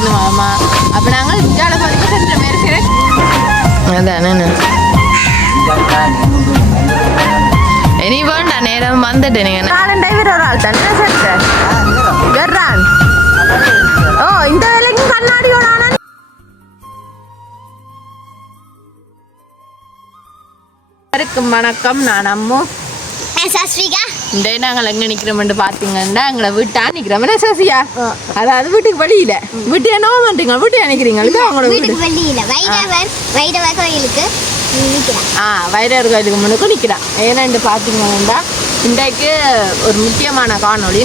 சேர்ந்து மாமா அப்போ நாங்கள் இந்தியாவில் பார்த்தீங்கன்னா சென்ற மாரி சரி அதானே இனி வேண்டாம் நேரம் வந்துட்டு நீங்கள் நாலு டிரைவர் ஒரு ஆள் தானே சார் கர்றான் ஓ இந்த வேலைக்கும் கண்ணாடியோட வணக்கம் நான் அம்மு சஸ்விகா இந்த நாங்கள் எங்கே நிற்கிறோம்னு பார்த்தீங்கன்னா எங்களை வீட்டா நிற்கிறோம் என்ன சசியா அதாவது வீட்டுக்கு வெளியில வீட்டு என்ன பண்ணுறீங்க வீட்டு நினைக்கிறீங்க அவங்களோட வீட்டுக்கு வெளியில வைரவர் கோயிலுக்கு வைரவர் கோயிலுக்கு முன்னுக்கும் நிற்கிறான் ஏன்னு பார்த்தீங்கன்னா இன்றைக்கு ஒரு முக்கியமான காணொலி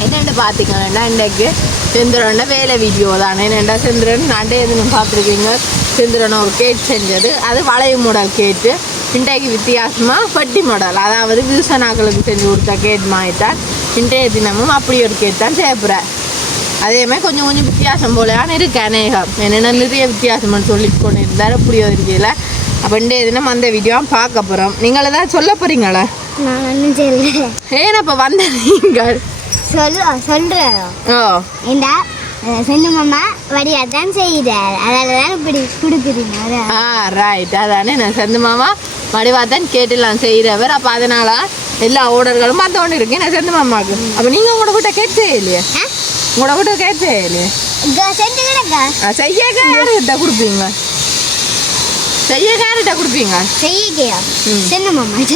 என்னென்னு பார்த்தீங்கன்னா இன்றைக்கு செந்திரனோட வேலை வீடியோ தானே என்னென்னா செந்திரன் நாண்டே எதுன்னு பார்த்துருக்கீங்க செந்திரனை ஒரு கேட் செஞ்சது அது வளைவு மாடல் கேட்டு இன்றைக்கு வித்தியாசமாக பட்டி மாடல் அதாவது விவசாயிகளுக்கு செஞ்சு கொடுத்த கேட் மாறித்தான் இன்றைய தினமும் அப்படி ஒரு கேட் தான் செய்யப்படுறேன் அதேமாதிரி கொஞ்சம் கொஞ்சம் வித்தியாசம் போலையான இருக்கு அநேகம் என்னென்ன நிறைய வித்தியாசம்னு சொல்லி கொண்டு இருந்தார் அப்படி ஒரு இருக்கையில் அப்போ இன்றைய தினம் அந்த வீடியோ பார்க்க போகிறோம் நீங்கள் ஏதாவது சொல்ல போகிறீங்களா ஏன்னா இப்போ வந்த நீங்கள் சொல்கிறேன் ஓ இந்த செந்து மாமா வடிவாதான் செய்கிறார் அதால தான் இப்படி கொடுக்குறீங்க ரைட் அதானே நான் செந்து மாமா வடிவாதான் கேட்டுலாம் செய்கிறவர் அப்போ அதனால எல்லா ஆர்டர்களும் அந்த ஒன்று இருக்கு நான் செந்து மாமாவுக்கு அப்போ நீங்கள் உங்களோட கிட்ட கேட் செய்யலையே உங்களோட கிட்ட கேட் செய்யலையே செய்ய யார்கிட்ட கொடுப்பீங்க செய்ய யார்கிட்ட கொடுப்பீங்க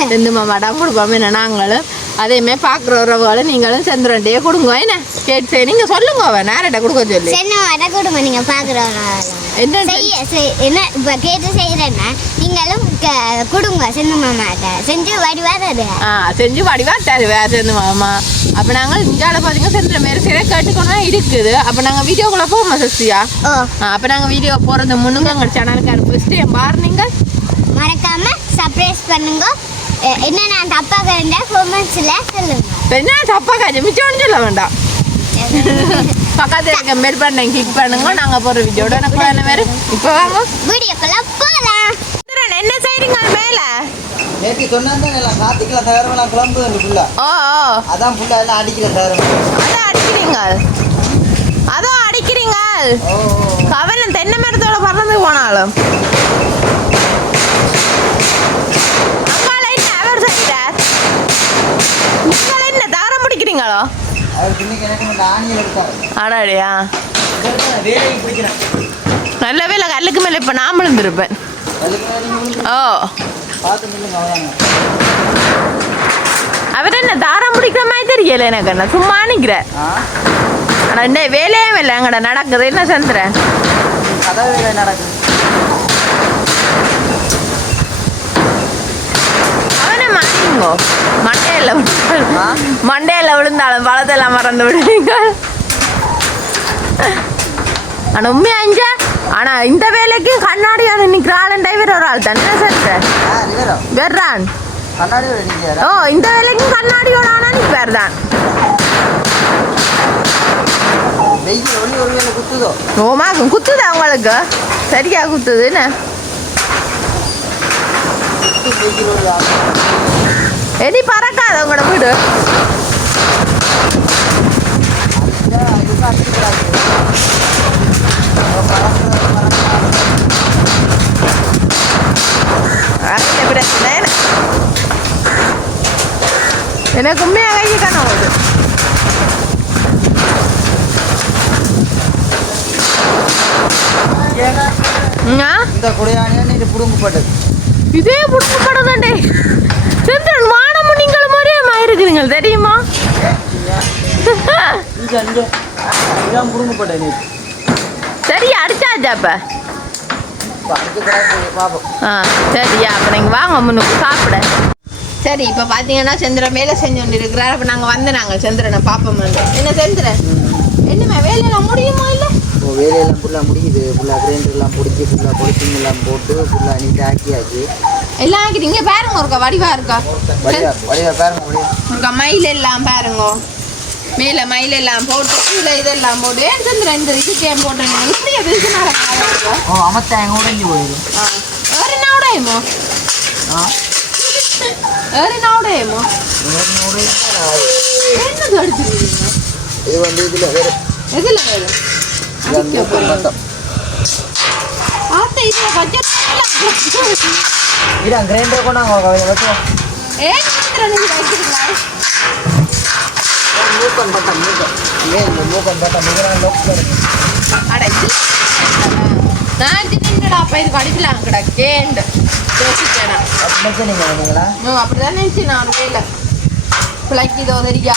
செந்து மாமாட்டா கொடுப்போம் என்ன நாங்களும் அதேமாதிரி பார்க்குற உறவுகளை நீங்களும் சந்திரன்டையே கொடுங்க என்ன கேட்டு நீங்கள் சொல்லுங்க அவன் நேரட்ட கொடுக்க சொல்லி கொடுங்க நீங்கள் பார்க்குறவங்க என்ன என்ன இப்போ கேட்டு செய்கிறேன்னா நீங்களும் கொடுங்க செந்து மாமாட்ட செஞ்சு வடிவாரு செஞ்சு வடிவா தருவேன் செந்து மாமா அப்போ நாங்கள் இந்தியாவில் பார்த்தீங்கன்னா செந்திர மாரி சரியாக கேட்டுக்கணும் இருக்குது அப்போ நாங்கள் வீடியோக்குள்ளே போவோம் சசியா அப்போ நாங்கள் வீடியோ போகிறது முன்னுங்க எங்கள் சேனலுக்கு அனுப்பிச்சிட்டு என் பாரு நீங்கள் மறக்காமல் சர்ப்ரைஸ் பண்ணுங்க என்ன நான் தப்பா கண்ட கொமெண்ட்ஸ்ல சொல்லுங்க என்ன தப்பா காஞ்ச மிச்சம் சொல்ல வேண்டாம் பக்கத்துல இருக்க மேல் பண்ண கிளிக் பண்ணுங்க நாங்க போற வீடியோட எனக்கு வேற வேற இப்போ வாங்க வீடியோக்குள்ள போலாம் என்ன செய்றீங்க மேல நேத்தி சொன்னேன் எல்லாம் காத்திக்கல தயாரமா குழம்பு ஃபுல்லா அதான் ஃபுல்லா எல்லாம் அடிக்கல தயாரமா அத அடிக்கிறீங்க அதோ அடிக்கிறீங்க கவனம் தென்னை மரத்தோட பறந்து போனாலும் என்ன தாரம் பிடிக்கிறீங்களோ ஆடாடியா நல்ல வேலை கல்லுக்கு மேலே இப்போ நான் விழுந்திருப்பேன் ஓ அவர் என்ன தாரம் பிடிக்கிற மாதிரி தெரியல எனக்கு என்ன சும்மா நிற்கிற ஆனால் என்ன வேலையே இல்லை எங்கட நடக்குது என்ன சந்திரன் நடக்குது மண்டையில விழுந்தாலும் பழத்தெல்லாம் மறந்து விடுவீங்க ஆனா உண்மையா அஞ்சா ஆனா இந்த வேலைக்கு கண்ணாடியான நிக்கிற ஆள் டிரைவர் ஒரு ஆள் தானே சார் வெர்றான் ஓ இந்த வேலைக்கும் கண்ணாடியோட ஆனா நிற்பார் தான் ஓமாக்கும் குத்துதா உங்களுக்கு சரியா குத்துது என்ன எடி பறக்காத உங்களோட வீடு எனக்கு உண்மையாக கையை காணும் போது இந்த குடையானே இது புடுங்கப்பட்டது இதே புடுங்கப்பட்டதாண்டே சந்திரன் வானமும் நீங்களும் ஒரே மாதிரி இருக்கிறீங்க தெரியுமா சரி அடிச்சாச்சா சரியா அப்போ நீங்கள் வாங்க முன்னுக்கு சாப்பிட சரி இப்போ பார்த்தீங்கன்னா சந்திரன் வேலை செஞ்சு கொண்டு இருக்கிறார் அப்போ நாங்கள் நாங்கள் சந்திரனை பார்ப்போம் என்ன சந்திரன் என்னமே வேலையெல்லாம் முடியுமா இல்லை வேலையெல்லாம் ஃபுல்லாக முடியுது ஃபுல்லாக கிரைண்டர்லாம் பிடிச்சி ஃபுல்லாக பொடிச்சிங் எல்லாம் போட்டு ஃபுல்லாக நீட்டாக ஆக்கியாச்சு எல்லாம் ஆக்கிட்டீங்க பாருங்க ஒருக்கா வடிவா இருக்கா வடிவா பாருங்க ஒருக்கா மயில் எல்லாம் பாருங்க மேலே மயில் எல்லாம் போட்டு கீழே இதெல்லாம் போட்டு ஏன் சந்திரன் இந்த இதுக்கேன் போட்டேன் இப்படி அது அமத்தா எங்க உடஞ்சி போயிடும் வேறு என்ன உடையுமோ வேறு என்ன உடையுமோ என்னது அடிச்சிருக்கீங்க இது வந்து இதில் வேறு எதில் வேறு இதான் கிரைண்டர் கொண்டாங்க வச்சுவோம். மூக்கன் பட்டம் மூக்கன் பட்டம் நான் சின்னடா அப்ப இது படிக்கலாம் கிடக்கேண்டு யோசிச்சேனா நீங்களா அப்படிதான் நினைச்சு நான் வேலை பிள்ளைக்கு இதோ தெரியா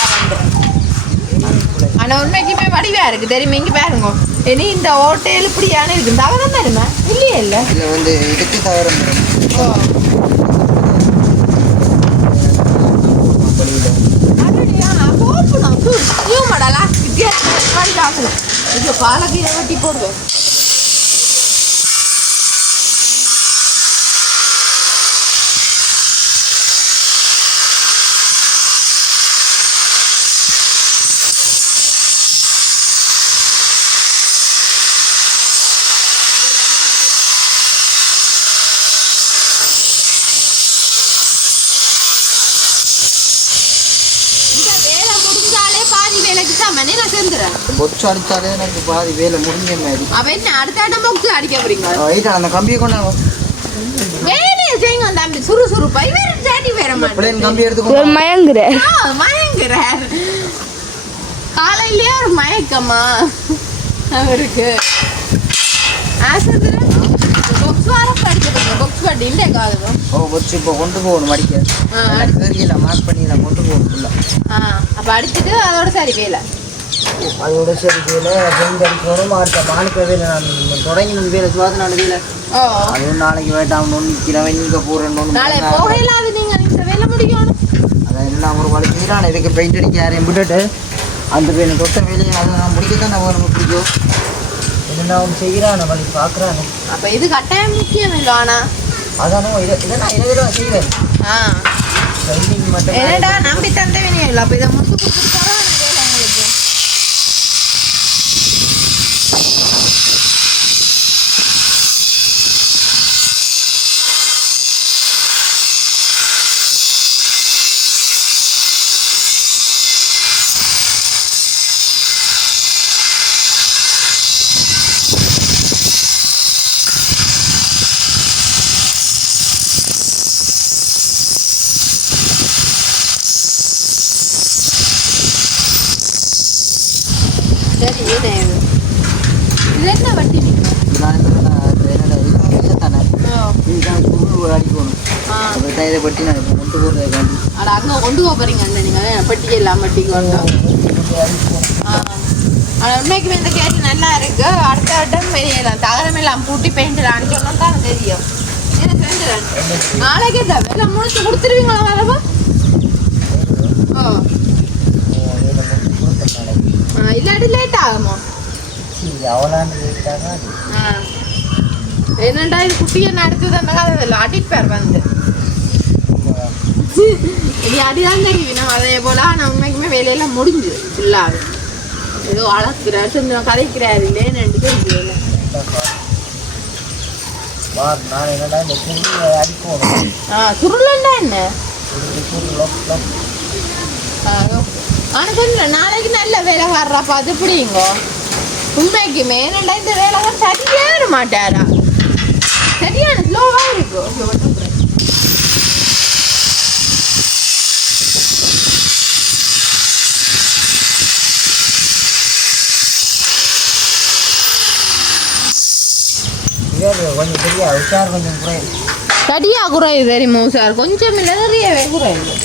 ஆனா உண்மைக்குமே வடிவா இருக்கு தெரியுமா இங்க பாருங்க இனி இந்த ஹோட்டல் இப்படியான இருக்கு தவறம் தருமா இல்லையே இல்ல இதுல வந்து இதுக்கு தவறம் பாலகீரை வெட்டி போடுவேன் பொச்சு அடிச்சாலே எனக்கு பாதி வேலை முடிஞ்ச மாதிரி. அவ என்ன அடுத்த இடம் பொச்சு அடிக்க போறீங்க? அந்த கம்பியை கொண்டாங்க. வேலையை செய்யுங்க தம்பி சுறுசுறுப்பா வேற ஜாடி வேற மாதிரி கம்பி எடுத்துக்கோ. மயங்குற மயங்குற காலையிலேயே ஒரு மயக்கமா அவருக்கு ஆசத்துல பொக்ஸ் வார படிக்கிறீங்க பொக்ஸ் வட்டி இல்ல காதும் பொச்சு இப்போ கொண்டு போகணும் மடிக்க கேரியல மார்க் பண்ணி நான் கொண்டு போகணும் அப்ப அடிச்சுட்டு அதோட சரி வேலை அதோட சரி வேலை பெயிண்ட் அடிக்கணும் அடுத்த மானுக்க வேலை நான் தொடங்கின வேலை சுவாதனான வேலை அது நாளைக்கு வேண்டாம் கிழமை நீங்க போறேன் நாளை போகல அது நீங்க இந்த வேலை முடிக்கணும் அதான் எல்லாம் ஒரு வழி நான் இதுக்கு பெயிண்ட் அடிக்க யாரையும் விட்டுட்டு அந்த வேலை தொட்ட வேலையை அதை நான் முடிக்கத்தான் நம்ம நமக்கு பிடிக்கும் என்ன அவன் செய்கிறான் நம்ம பார்க்குறானு அப்ப இது கட்டாயம் முக்கியம் இல்லை ஆனா அதானோ இதை நான் இதை செய்வேன் மட்டும் என்னடா நம்பி தந்த வேணும் இல்லை அப்ப இதை முடிச்சு கொடுத்துருக்காரா வேலை உங்களுக்கு சரி இது என்ன வட்டி இதை பட்டி நான் கொண்டு போகிறேன் அட அங்கே கொண்டு போகிறீங்க அந்த நீங்கள் பட்டி எல்லாம் பட்டி கொண்டு ஆனால் உண்மைக்குமே இந்த கேட்டு நல்லா இருக்கு அடுத்த வட்டம் வெளியெல்லாம் தகரமெல்லாம் பூட்டி பெயிண்டெல்லாம் சொன்னால் தான் தெரியும் என்ன செஞ்சுறேன் நாளைக்கு இந்த வேலை முடிச்சு கொடுத்துருவீங்களா வரவா இல்லாட்டி லேட் ஆகுமா என்னண்டா இது குட்டியை நடத்துது அந்த கதை இல்லை அடிப்பார் வந்து இது அடிதான் தெரியும் நான் அதே போல நான் உண்மைக்குமே வேலையெல்லாம் முடிஞ்சுது ஃபுல்லாக ஏதோ அழக்கிறார் கொஞ்சம் கதைக்கிறாரு இல்லைன்னு தெரியுது சுருளண்டா என்ன ஆனால் கொஞ்சம் நாளைக்கு நல்ல வேலை வர்றப்ப அது பிடிங்க உண்மைக்குமே என்னடா இந்த வேலை தான் சரியான மாட்டாரா சரியான ஸ்லோவாக இருக்கும் கொஞ்சம் சரியா உஷார் கொஞ்சம் குறையுது சரியா குறையுது தெரியுமா சார் கொஞ்சம் இல்லை நிறையவே குறையுது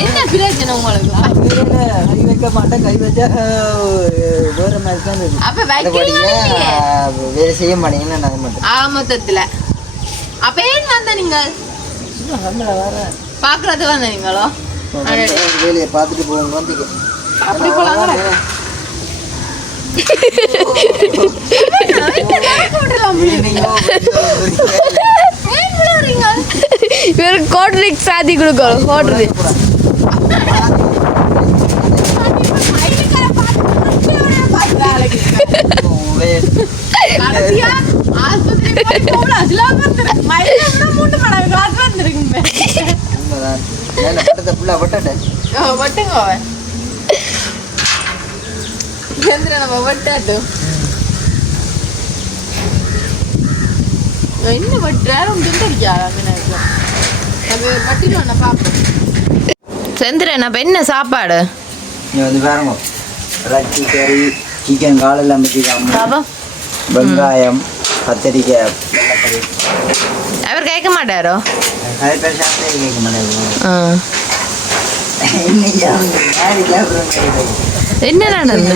என்ன பிரச்சனை உங்களுக்கு கை வைக்க மாட்டேன் கை வச்சா வேற மாதிரி தான் இருக்கு அப்ப வேலை செய்ய மாட்டீங்கன்னா நான் மட்டும் மொத்தத்துல அப்ப ஏன் வந்த நீங்கள் பாக்குறது வந்த நீங்களோ வேலையை பார்த்துட்டு போகணும் வந்தீங்க அப்படி போலாம் இவர் கோட்ரிக் சாதி கொடுக்கணும் கோட்ரிக் இன்னும் வெட்டுறாரும் செந்திரன் அப்ப என்ன சாப்பாடு வந்து பாருங்க இறைச்சி கறி சிக்கன் காலெல்லாம் வச்சுக்காம வெங்காயம் கத்திரிக்காய் வெள்ளைக்கறி அவர் கேட்க மாட்டாரோ கேட்க மாட்டாரு என்ன நடந்து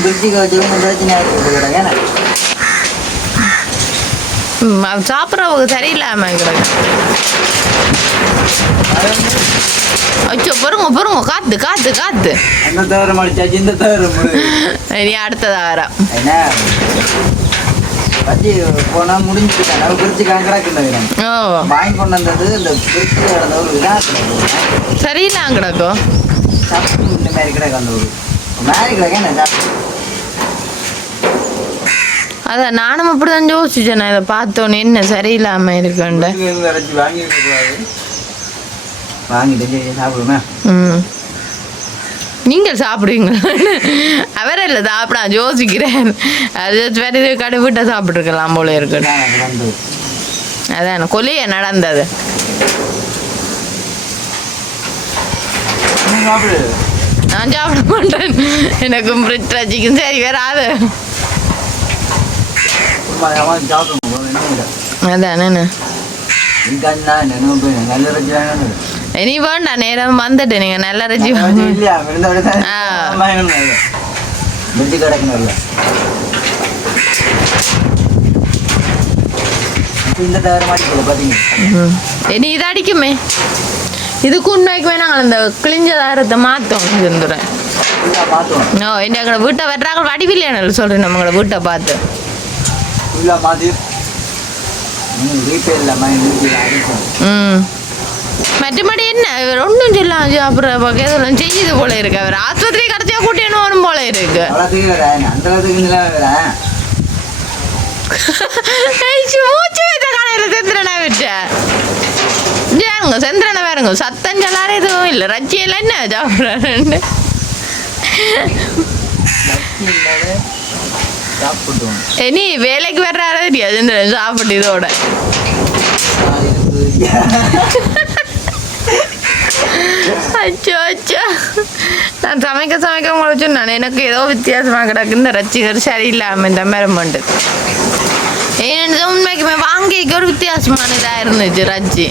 சாப்பிட்றவங்க சரியில்லாம கிடக்கு அச்சோ பொறுங்க பொறுங்க காத்து காத்து காத்து இனி அடுத்தது ஆறாம் போனா முடிஞ்சுட்டாங்க பிரிச்சு கிடக்கு வாங்கி கொண்டு வந்தது இந்த பிரிச்சு கிடந்த ஒரு சரியில்லாம் கிடக்கும் இந்த மாதிரி கிடக்கு அந்த ஒரு மாதிரி கிடக்க அதான் நானும் அப்படிதான் யோசிச்சேன் நான் இதை பார்த்தோன்னே என்ன சரியில்லாம இருக்குண்டு வாங்கிட்டு சாப்பிடுமே நீங்கள் சாப்பிடுவீங்க அவரில் சாப்பிட யோசிக்கிறேன் அது வேறு கடை விட்ட சாப்பிட்ருக்கலாம் போல இருக்கு அதான் கொலைய நடந்தது நான் சாப்பிட மாட்டேன் எனக்கும் சிக்கன் சரி வராது அதான் இனி வேண்டாம் நேரம் வந்துட்டு நீங்க நல்ல ரஜி இனி இது அடிக்குமே இதுக்கு உண்மைக்கு வேணாங்க அந்த கிழிஞ்ச தாரத்தை மாத்தோம் இருந்துறேன் என்ன வீட்டை வெட்டுறாங்க வடிவில்லையானு சொல்றேன் நம்மளோட வீட்டை பார்த்து மற்றபடி என்ன ஒன்றும் சொல்லாம் அப்புறம் எதுவும் செய்யுது போல இருக்கு அவர் ஆஸ்பத்திரி கடைசியா கூட்டியணும் போல இருக்கு செந்திரனை விட்டேன் செந்திரனை வேறுங்க சத்தம் சொல்லாரு எதுவும் இல்லை ரச்சியெல்லாம் என்ன சாப்பிட்றாரு இனி வேலைக்கு வர்றாரு தெரியாது சாப்பிட்டு இதோட அச்சோ அச்சோ நான் சமைக்க உங்களை சொன்னேன் எனக்கு ஏதோ வித்தியாசமாக கிடக்கு இந்த ரசிகர் சரியில்லாமல் இந்த மாதிரி பண்ணுது ஏன்னு உண்மைக்குமே வாங்கிக்க ஒரு வித்தியாசமான இதாக இருந்துச்சு ரச்சி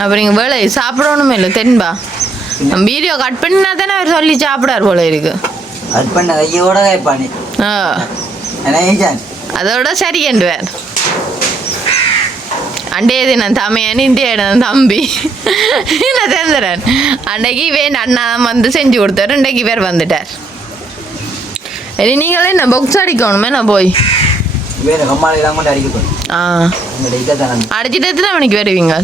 அப்புறம் வேலை சாப்பிடணுமே இல்லை தென்பா வீடியோ கட் பண்ணினா தானே அவர் சொல்லி சாப்பிடாரு போல இருக்கு அதோட சரி என்றுவார் அண்டைய தினம் தமையன் இந்திய இடம் தம்பி நான் தெரிஞ்சுறேன் அன்னைக்கு வேணும் அண்ணா வந்து செஞ்சு கொடுத்தாரு இன்றைக்கு பேர் வந்துட்டார் இனி நீங்களே என்ன பாக்ஸ் அடிக்கணுமே நான் போய் அடிச்சுட்டு எத்தனை மணிக்கு வருவீங்க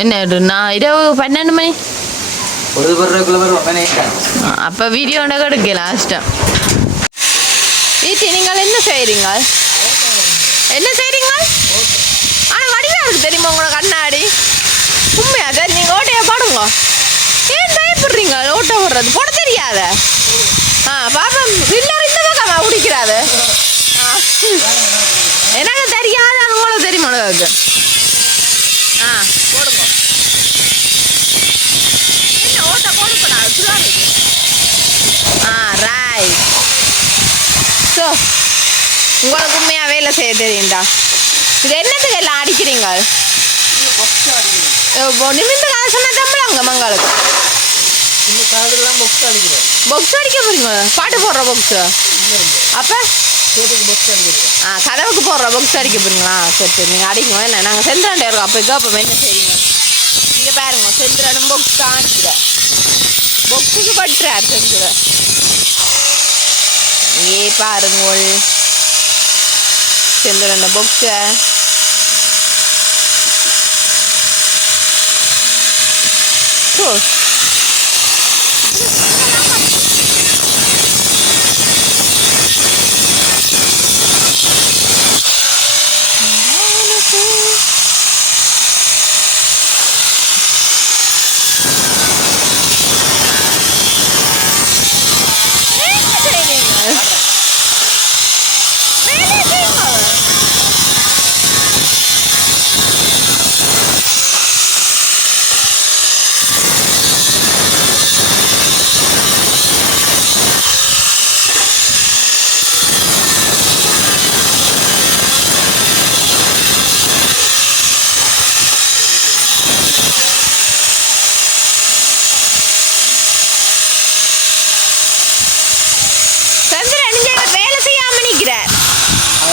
என்ன நான் இரவு 12 மணி அப்போ வீடியோ எடுக்க லாஸ்ட்டாக வீட்டு நீங்கள் என்ன செய்கிறீங்க ஆனால் வடிவாக இருக்கு தெரியுமா உங்களோட கண்ணாடி உண்மையா சரி நீங்கள் ஓட்டையை போடுங்க ஏன் பயப்படுறீங்க ஓட்டை போடுறது போட தெரியாத பாப்பா இன்னொரு இந்த பக்கமா குடிக்கிறாது எனக்கு தெரியாத உங்களுக்கு தெரியுமா உனக்கு போடுங்க என்ன ஓட்டை போடுப்படா சுதாரிக்கு ரைட் ஸோ உங்களுக்கு உண்மையா வேலை செய்ய தெரியும்டா இது என்னத்துக்கு எல்லாம் அடிக்கிறீங்க நிமிந்த கால சொன்னா தம்பளாங்க மங்களுக்கு பாக்ஸ் அடிக்க போறீங்க பாட்டு போடுற பாக்ஸ் அப்ப கதவுக்கு போடுற பாக்ஸ் அடிக்க போறீங்களா சரி சரி நீங்க அடிங்க என்ன நாங்க செந்திரன் இருக்கோம் அப்ப கேப்போம் என்ன செய்றீங்க இங்க பாருங்க செந்திரனும் பாக்ஸ் தான் அடிக்கிற பாக்ஸுக்கு பட்டுறார் செந்திர ஏ பாருங்க செந்திரன் பாக்ஸ சொல்.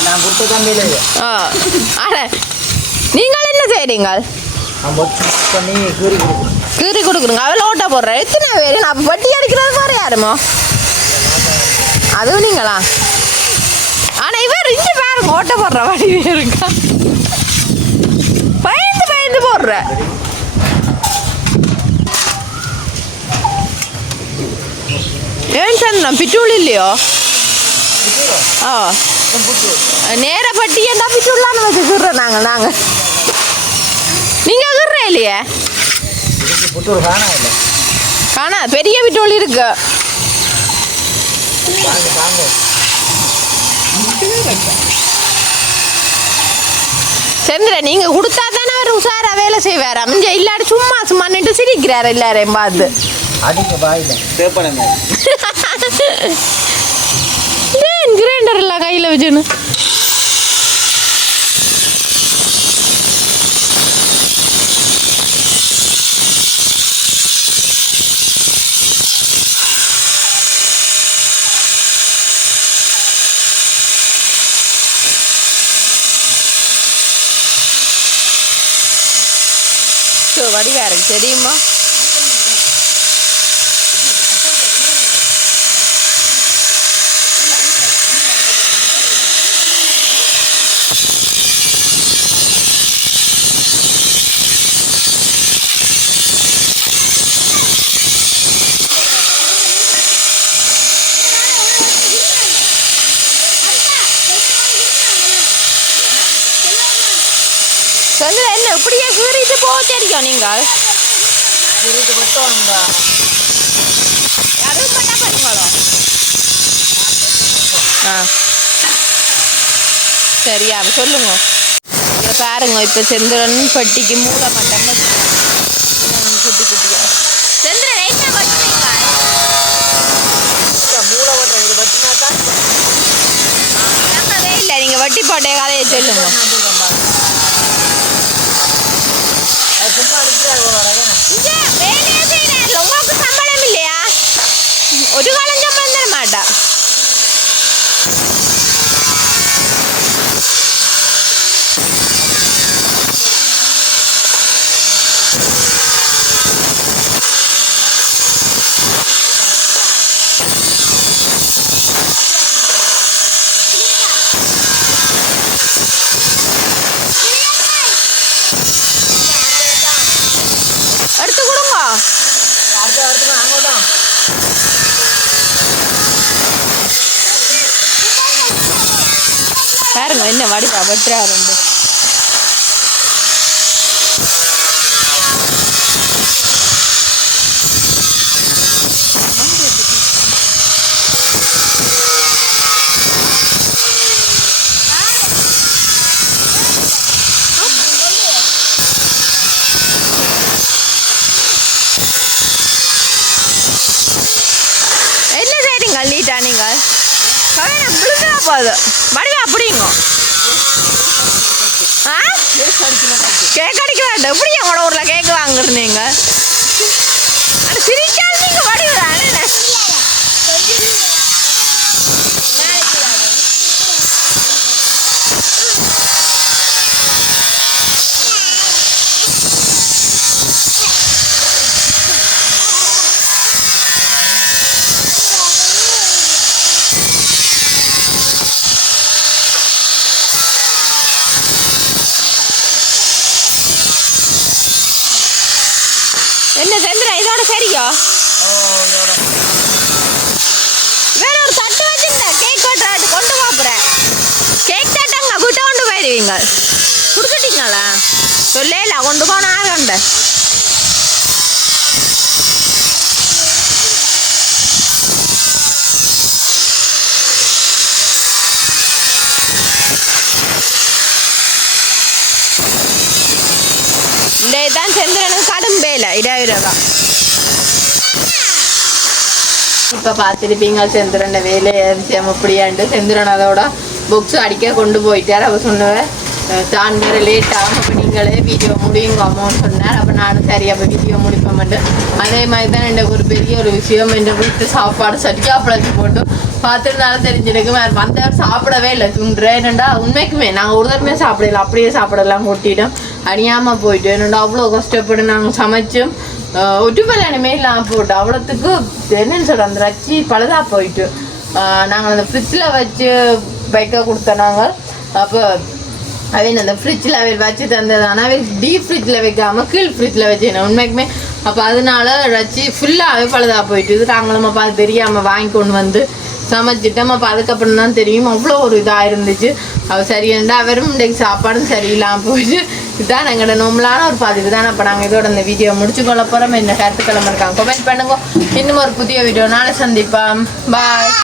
நான் கொடுத்த கம்பியில் நீங்கள் என்ன செய்றீங்க? பண்ணி கீறி கொடுக்குறீங்க. அவள் ஓட்ட போடுறேன். எத்தனை பேர் நான் வட்டி அடிக்கிறது போற யாருமோ அதுவும் நீங்களா? ஆனால் இவர் இங்கே பாருங்க ஓட்ட போடுற வடி இருக்கா பயந்து பயந்து போடுற. ஏன் சார் நான் பிச்சூள் இல்லையோ? ஆ நேர பட்டி ஏன்டா பிச்சூள்லாம் வச்சு கீறோம் நாங்கள் நீங்கள் கீறே இல்லையே? காணா பெரிய பிட்டோல் இருக்கு. சந்திர நீங்க கொடுத்தா தானே அவர் உஷாரா வேலை செய்வார். அமைஞ்ச இல்லாட்டி சும்மா சும்மா நின்று சிரிக்கிறார் எல்லாரையும் பார்த்து. ஏன் கிரைண்டர் எல்லாம் கையில் வச்சுன்னு வடிவா இருக்கு தெரியுமா? சந்திர என்ன இப்படியே கீறிட்டு போக தெரியும் நீங்கள்? அதுவும் பண்ணா பண்ணுங்களோ? ஆ சரியா சொல்லுங்க. இதை பாருங்க இப்போ செந்திரன் பட்டிக்கு மூட மாட்டேன் குட்டி குட்டியா. செந்திரன் என்ன பண்ணுவீங்க? இல்லை நீங்கள் வட்டி போட்ட கதையை சொல்லுங்க. வேலையே செய்யறாரு. உங்களுக்கு சம்பளம் இல்லையா? ஒரு காலம் சம்பளம் தர மாட்டா. எடுத்து கொடுங்க. பாருங்க என்ன வடிவா வெட்டுறாரு. என்ன செய்றீங்க நீட்டா நீங்கள்? விழுந்தா போதும் வடிவா அப்படிங்க. கேக் அடிக்க வேண்டாம். எப்படி உங்களோட ஊரில் கேக்கு வாங்குறீங்க? ஆனால் சிரிக்காது நீங்கள் வடிவா. என்ன சந்திரா சரியா வேற ஒரு தட்டு வச்சிருந்தா கேக் வெட்டுறாட்டு கொண்டு போறேன் கேக் தட்டாங்க விட்டு கொண்டு போயிடுவீங்க கொடுத்துட்டீங்களா சொல்லல கொண்டு போன ஆகண்ட இந்த தான் சந்திரனுக்கு கடும் வேலை 2000 ரூபா இப்போ பார்த்துருப்பீங்க சந்திரன் வேலையை விஷயம் அப்படியாண்டு சந்திரன் அதோட புக்ஸ் அடிக்க கொண்டு போயிட்டார் அவள் சொன்னவன் தான் வேறு லேட் ஆகும் அப்போ நீங்களே வீடியோ முடியுங்க அம்மான்னு சொன்னார் அப்போ நானும் சரி அப்போ வீடியோ முடிப்போம்ட்டு அதே மாதிரி தான் எனக்கு ஒரு பெரிய ஒரு விஷயம் என் வீட்டு சாப்பாடு சரியாப்பழத்து போட்டு பார்த்துருந்தாலும் தெரிஞ்சிருக்கு வந்தவர் சாப்பிடவே இல்லை துண்டுற என்னண்டா உண்மைக்குமே நாங்கள் ஒரு தடவை சாப்பிடல அப்படியே சாப்பிடலாம் கொட்டிட்டோம் அணியாமல் போயிட்டு என்னண்டா அவ்வளோ கஷ்டப்பட்டு நாங்கள் சமைச்சோம் ஒட்டுமலையானமே இல்லாமல் போட்டு அவ்வளோத்துக்கு என்னன்னு சொல்கிறோம் அந்த ரச்சி பழுதாக போயிட்டு நாங்கள் அந்த ஃப்ரிட்ஜில் வச்சு வைக்க கொடுத்தோம் நாங்கள் அப்போ அவன் அந்த ஃப்ரிட்ஜில் அவர் வச்சு தந்தது ஆனால் அவர் டீப் ஃப்ரிட்ஜில் வைக்காமல் கீழ் ஃப்ரிட்ஜில் வச்சுக்கணும் உண்மைக்குமே அப்போ அதனால ரச்சி ஃபுல்லாகவே பழுதாக போயிட்டு நாங்களும் அப்போ அது தெரியாமல் வாங்கி கொண்டு வந்து சமைச்சிட்டோம் அப்போ அதுக்கப்புறம் தான் தெரியும் அவ்வளோ ஒரு இதாக இருந்துச்சு அவள் சரியாண்டா அவரும் இன்றைக்கு சாப்பாடும் சரியில்லாமல் போயிட்டு இதுதான் எங்களோட நார்மலான ஒரு பதிவு தான் அப்போ நாங்கள் இதோட இந்த வீடியோ முடிச்சுக்கொள்ள போகிறோம் என்ன கருத்துக்கிழமை இருக்காங்க கமெண்ட் பண்ணுங்க இன்னும் ஒரு புதிய வீடியோ நாளை சந்திப்போம் பாய்